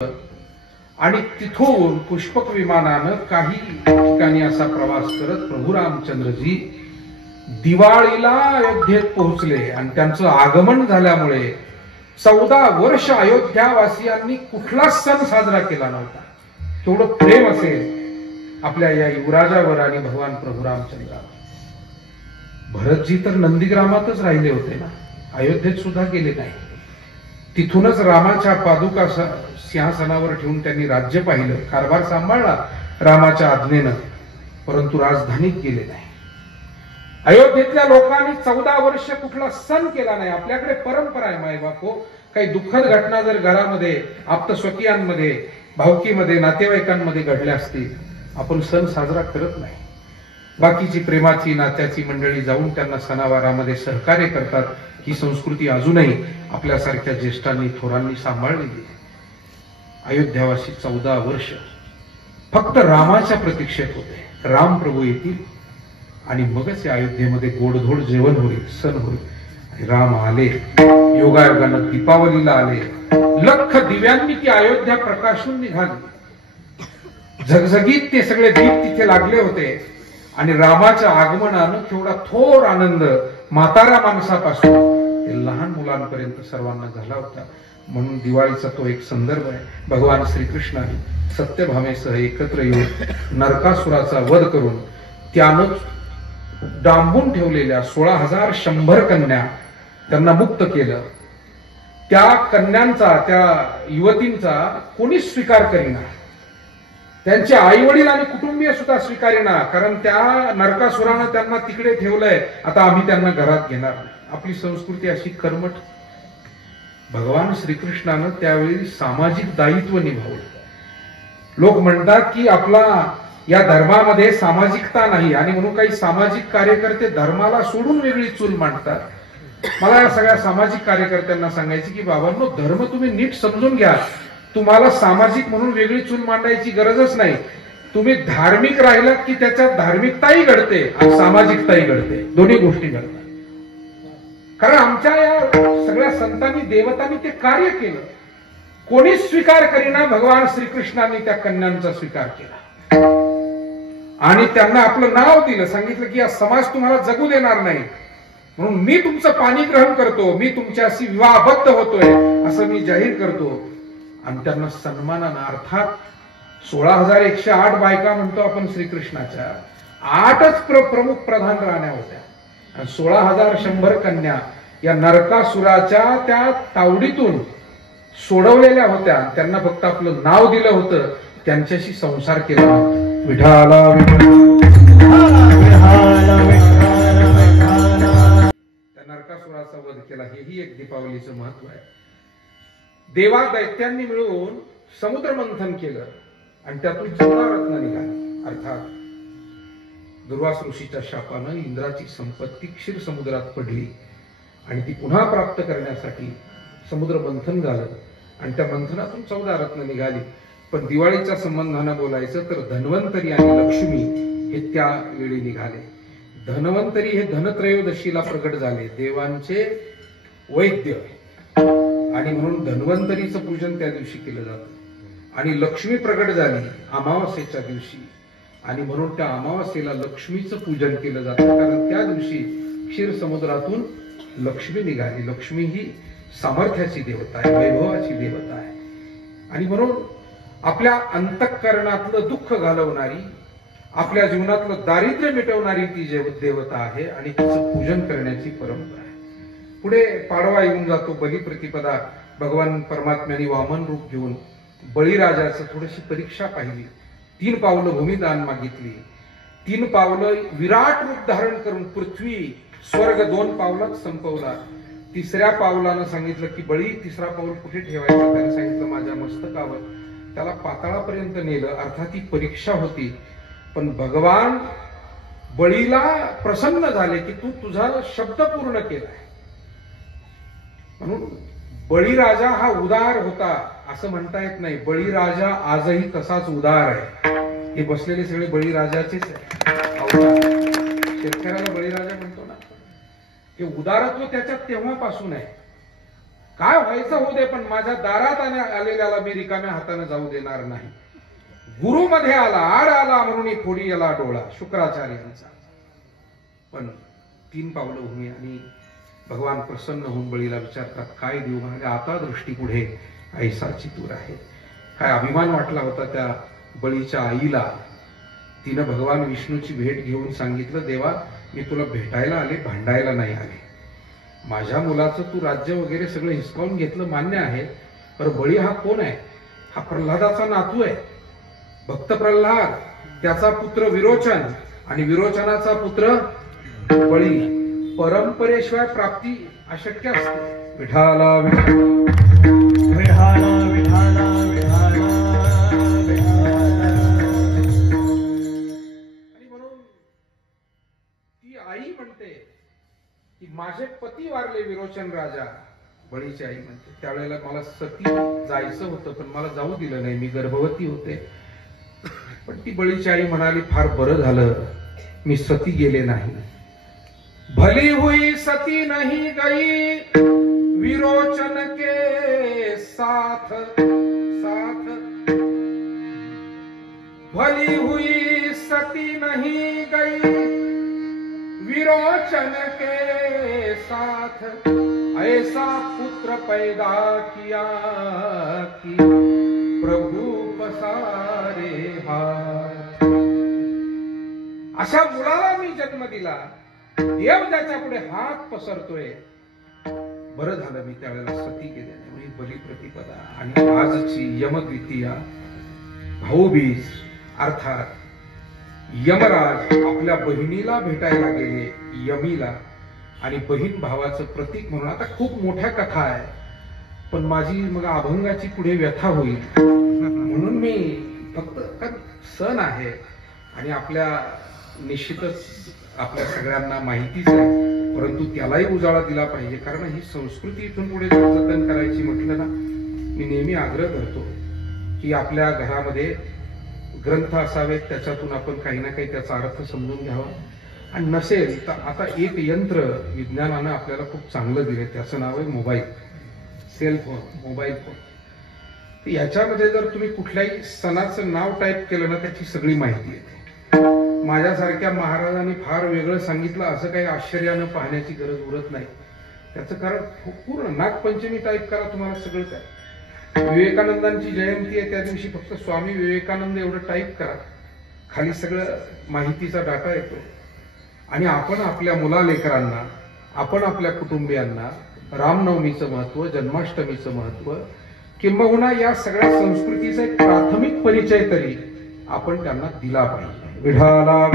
आणि तिथून पुष्पक विमानानं काही ठिकाणी असा प्रवास करत प्रभू रामचंद्रजी दिवाळीला अयोध्येत पोहोचले. आणि त्यांचं आगमन झाल्यामुळे 14 वर्ष अयोध्यावासियांनी कुठलाच सण साजरा केला नव्हता. तेवढं प्रेम असेल आपल्या या युवराजावर आणि भगवान प्रभू रामचंद्रावर. भरतजी तर नंदीग्रामातच राहिले होते ना, अयोध्येत सुद्धा गेले नाही. तिथूनच रामाच्या पादुका सिंहासनावर ठेवून त्यांनी राज्य पाहिलं, कारभार सांभाळला रामाच्या आज्ञेनं, परंतु राजधानीत गेले नाही. अयोध्येतल्या लोकांनी 14 वर्ष कुठला सण केला नाही. आपल्याकडे परंपरा आहे मायबापो, काही दुःखद घटना जर घरामध्ये आप्तस्वकीयांमध्ये भावकीमध्ये नातेवाईकांमध्ये घडल्या असतील, आपण सण साजरा करत नाही. बाकीची प्रेमाची नात्याची मंडळी जाऊन त्यांना सणावारामध्ये सहकार्य करतात. ही संस्कृती अजूनही आपल्यासारख्या ज्येष्ठांनी थोरांनी सांभाळलेली. अयोध्यावासी 14 वर्ष फक्त रामाच्या प्रतीक्षेत होते. राम प्रभू येतील आणि मगच या अयोध्येमध्ये गोडधोड जेवण होईल, सण होईल. आणि राम आले, योगायोगानं दीपावलीला आले. लख दिव्यांनी ती अयोध्या प्रकाशून निघाली. झगझगीत ते सगळे दीप तिथे लागले होते. आणि रामाच्या आगमनानं तेवढा थोर आनंद म्हातारा माणसापासून ते लहान मुलांपर्यंत सर्वांना झाला होता. म्हणून दिवाळीचा तो एक संदर्भ आहे. भगवान श्रीकृष्णाने सत्यभामेसह एकत्र येऊन नरकासुराचा वध करून त्यानं डांबून ठेवलेल्या 16,100 कन्या त्यांना मुक्त केलं. त्या कन्यांचा, त्या युवतींचा कोणीच स्वीकार करीना. त्यांचे आई वडील आणि कुटुंबीय सुद्धा स्वीकारेना, कारण त्या नरकासुरानं त्यांना तिकडे ठेवलंय. आता आम्ही त्यांना घरात घेणार नाही. आपली संस्कृती अशी कर्मठ. भगवान श्रीकृष्णानं त्यावेळी सामाजिक दायित्व निभावलं. लोक म्हणतात की आपला या धर्मामध्ये सामाजिकता नाही, आणि म्हणून काही सामाजिक कार्यकर्ते धर्माला सोडून वेगळी चूल मांडतात. मला या सगळ्या सामाजिक कार्यकर्त्यांना सांगायचे की बाबांनो, धर्म तुम्ही नीट समजून घ्या. तुम्हाला सामाजिक म्हणून वेगळी चूल मांडायची गरजच नाही. तुम्ही धार्मिक राहिलात की त्याच्यात धार्मिकताही घडते आणि सामाजिकताही घडते, दोन्ही गोष्टी घडतात. कारण आमच्या या सगळ्या संतांनी देवतांनी ते कार्य केलं. कोणीच स्वीकार करीना. भगवान श्रीकृष्णांनी त्या कन्यांचा स्वीकार केला आणि त्यांना आपलं नाव दिलं. सांगितलं की हा समाज तुम्हाला जगू देणार नाही, म्हणून मी तुमचं पाणी ग्रहण करतो, मी तुमच्याशी विवाहबद्ध होतोय असं मी जाहीर करतो. आणि त्यांना सन्मानानं, अर्थात 16,108 बायका म्हणतो आपण श्रीकृष्णाच्या, 8च प्रमुख प्रधान राण्या होत्या. 16,100 कन्या या नरकासुराच्या त्या तावडीतून सोडवलेल्या होत्या. त्यांना फक्त आपलं नाव दिलं होतं, त्यांच्याशी संसार केला. विठाला त्या नरकासुराचा वध केला. हेही एक दीपावलीचं महत्व आहे. देवा दैत्यांनी मिळून समुद्र मंथन केलं आणि त्यातून 14 रत्न निघाली. अर्थात दुर्वास ऋषीच्या शापानं इंद्राची संपत्ती क्षीर समुद्रात पडली आणि ती पुन्हा प्राप्त करण्यासाठी समुद्र मंथन झालं आणि त्या मंथनातून 14 रत्न निघाली. पण दिवाळीच्या संबंधानं बोलायचं तर धन्वंतरी आणि लक्ष्मी हे त्यावेळी निघाले. धन्वंतरी हे धनत्रयोदशीला प्रकट झाले, देवांचे वैद्य, आणि म्हणून धन्वंतरीचं पूजन त्या दिवशी केलं जातं. आणि लक्ष्मी प्रकट झाली अमावास्येच्या दिवशी, आणि म्हणून त्या अमावास्येला लक्ष्मीचं पूजन केलं जातं. कारण त्या दिवशी क्षीर समुद्रातून लक्ष्मी निघाली. लक्ष्मी ही सामर्थ्याची देवता आहे, वैभवाची देवता आहे. आणि म्हणून आपल्या अंतःकरणातलं दुःख घालवणारी, आपल्या जीवनातलं दारिद्र्य मिटवणारी ती देवता आहे आणि तिचं पूजन करण्याची परंपरा आहे. पुढे पाडवा येऊन जातो, बलिप्रतिपदा. भगवान परमात्म्याने वामन रूप घेऊन बळीराजाचं थोडीशी परीक्षा पाहिली. 3 पावलं भूमिदान मागितली. 3 पावलं विराट रूप धारण करून पृथ्वी स्वर्ग 2 पावलात संपवला. 3ऱ्या पावलानं सांगितलं की बळी 3रा पाऊल कुठे ठेवायचं. त्याने सांगितलं माझ्या मस्तकावर. त्याला पाताळापर्यंत नेलं. अर्थात ही परीक्षा होती. पण भगवान बळीला प्रसन्न झाले की तू तुझा शब्द पूर्ण केलाय. म्हणून बळीराजा हा उदार होता असं म्हणता येत नाही. बळीराजा आजही तसाच उदार आहे. हे बसलेले सगळे बळीराजाचेच आहे. शेतकऱ्याला बळीराजा म्हणतो ना, हे उदारत्व त्याच्यात तेव्हापासून आहे. काय व्हायचं होऊ दे, पण माझ्या दारात आलेल्याला मी रिकाम्या हाताने जाऊ देणार नाही. गुरु मध्ये आला, आड आला म्हणून फोडी याला डोळा, शुक्राचार्यांचा. पण 3 पावलं भूमी आणि भगवान प्रसन्न होऊन बळीला विचारतात, काय देऊ? म्हणजे आता दृष्टी पुढे ऐसा चितूर आहे. काय अभिमान वाटला होता त्या बळीच्या आईला. तिनं भगवान विष्णूची भेट घेऊन सांगितलं, देवा मी तुला भेटायला आले, भांडायला नाही आले. माझ्या मुलाचं तू राज्य वगैरे सगळं हिसकावून घेतलं मान्य आहे, पण बळी हा कोण आहे? हा प्रल्हादाचा नातू आहे, भक्त प्रल्हाद, त्याचा पुत्र विरोचन आणि विरोचनाचा पुत्र बळी. परंपरेशिवाय प्राप्ती अशक्य असते. विठाला विठाला विठाला विठाला विठाला. आणि म्हणून ती आई म्हणते की माझे पती वारले विरोचन राजा. बळीची आई म्हणते त्यावेळेला मला सती जायचं होतं, पण मला जाऊ दिलं नाही, मी गर्भवती होते. पण ती बळीची आई म्हणाली, फार बरं झालं मी सती गेले नाही. भली हुई सती नहीं गई विरोचन के साथ साथ. भली हुई सती नहीं गई विरोचन के साथ. ऐसा पुत्र पैदा किया कि प्रभु पसारे हाथ. अशा मुलाला मी जन्म दिला, देव ज्याच्या पुढे हात पसरतोय. बरं झालं मी त्यावेळेला सती गेले नाही. म्हणजे बलिप्रतिपदा आणि आजची यमद्वितीया भाऊबीज, अर्थात यमराज आपल्या बहिणीला भेटायला गेले, यमीला, आणि बहीण भावाचं प्रतीक म्हणून. आता खूप मोठ्या कथा आहे, पण माझी मग अभंगाची पुढे व्यथा होईल म्हणून मी फक्त सण आहे आणि आपल्या निश्चितच आपल्या सगळ्यांना माहितीच आहे, परंतु त्यालाही उजाळा दिला पाहिजे. कारण ही संस्कृती इथून पुढे जतन करायची म्हटलं ना, मी नेहमी आग्रह करतो की आपल्या घरामध्ये ग्रंथ असावेत, त्याच्यातून आपण काही ना काही त्याचा अर्थ समजून घ्यावा. आणि नसेल तर आता एक यंत्र विज्ञानानं आपल्याला खूप चांगलं दिले, त्याचं नाव आहे मोबाईल, सेलफोन, मोबाईल फोन. याच्यामध्ये जर तुम्ही कुठल्याही सणाचं नाव टाईप केलं ना, त्याची सगळी माहिती येते. माझ्यासारख्या महाराजांनी फार वेगळं सांगितलं असं काही आश्चर्यानं पाहण्याची गरज उरत नाही. त्याचं कारण पूर्ण नागपंचमी टाईप करा, तुम्हाला सगळं काय. विवेकानंदांची जयंती आहे, त्या दिवशी फक्त स्वामी विवेकानंद एवढं टाईप करा, खाली सगळं माहितीचा डाटा येतो. आणि आपण आपल्या मुलालेकरांना, आपण आपल्या कुटुंबियांना रामनवमीचं महत्व, जन्माष्टमीचं महत्व, किंबहुना या सगळ्या संस्कृतीचा एक प्राथमिक परिचय तरी आपण त्यांना दिला पाहिजे. विठाला